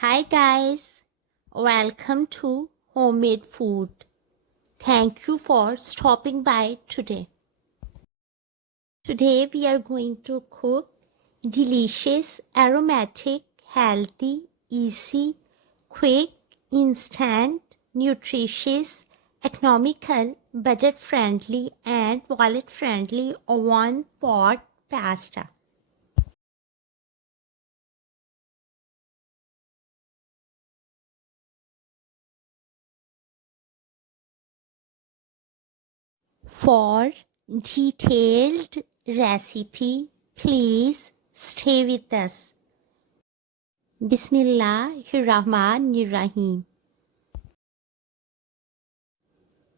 Hi guys, welcome to Homemade Food. Thank you for stopping by today. Today we are going to cook delicious, aromatic, healthy, easy, quick, instant, nutritious, economical, budget-friendly and wallet-friendly one-pot pasta. For detailed recipe, please stay with us. Bismillahirrahmanirrahim.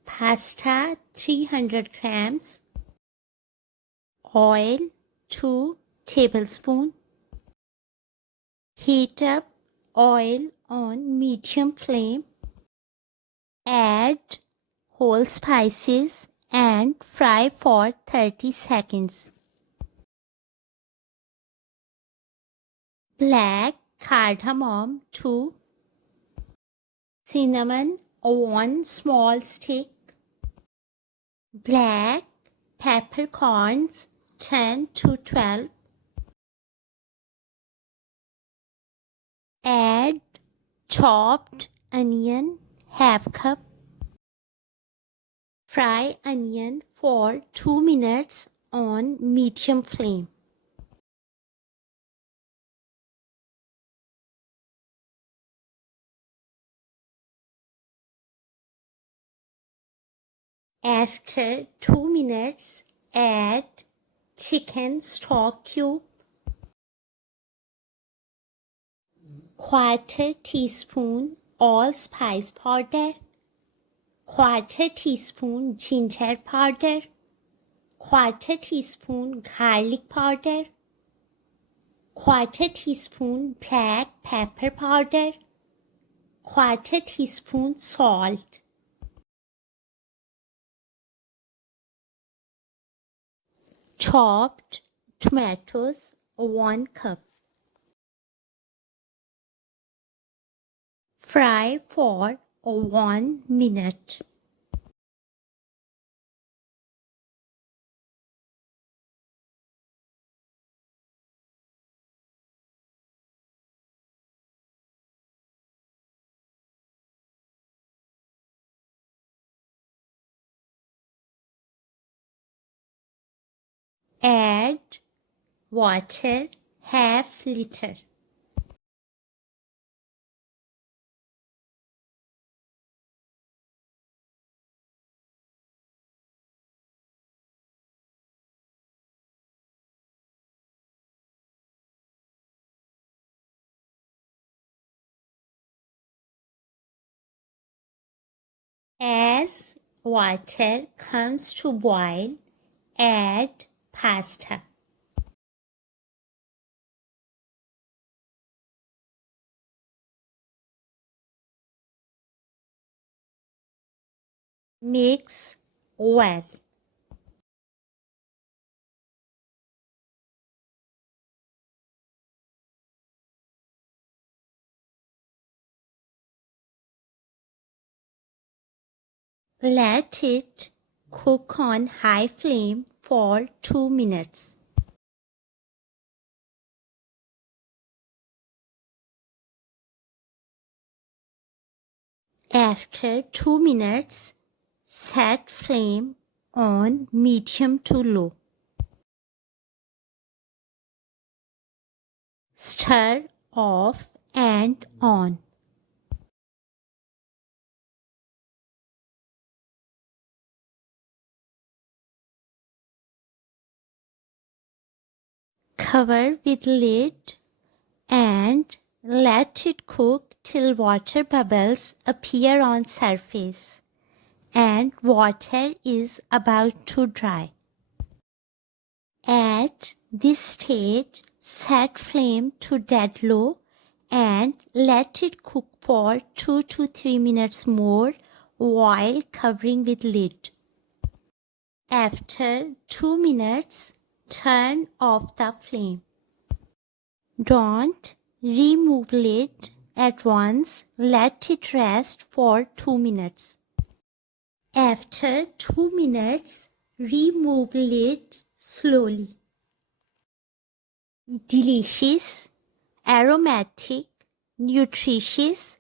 Pasta 300 grams, oil 2 tablespoons. Heat up oil on medium flame. Add whole spices and fry for 30 seconds. Black cardamom 2, cinnamon 1 small stick, black peppercorns 10 to 12. Add chopped onion half cup. Fry onion for 2 minutes on medium flame. After 2 minutes, add chicken stock cube, quarter teaspoon allspice powder, quarter teaspoon ginger powder, quarter teaspoon garlic powder, quarter teaspoon black pepper powder, quarter teaspoon salt. Chopped tomatoes 1 cup. Fry for 1 minute. Add water half liter. As water comes to boil, add pasta. Mix well. Let it cook on high flame for 2 minutes. After 2 minutes, set flame on medium to low. Stir off and on. Cover with lid and let it cook till water bubbles appear on surface and water is about to dry. At this stage, set flame to dead low and let it cook for 2 to 3 minutes more while covering with lid. After 2 minutes, turn off the flame. Don't remove lid at once. Let it rest for 2 minutes. After 2 minutes, remove lid slowly. Delicious, aromatic, nutritious,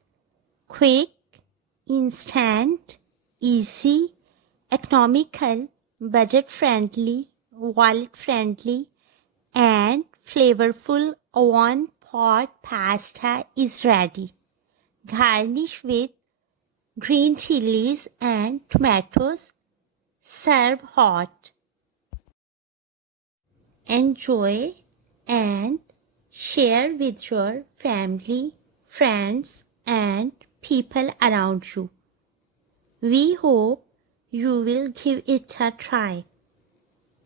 quick, instant, easy, economical, budget-friendly, wallet-friendly, and flavorful one-pot pasta is ready. Garnish with green chilies and tomatoes. Serve hot. Enjoy and share with your family, friends, and people around you. We hope you will give it a try.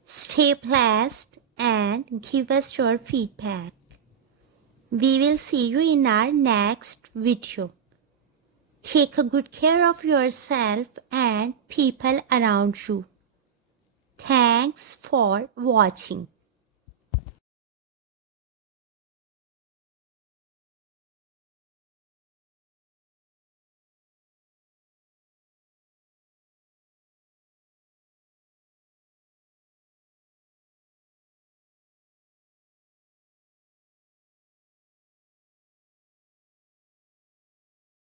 Stay blessed and give us your feedback. We will see you in our next video. Take a good care of yourself and people around you. Thanks for watching.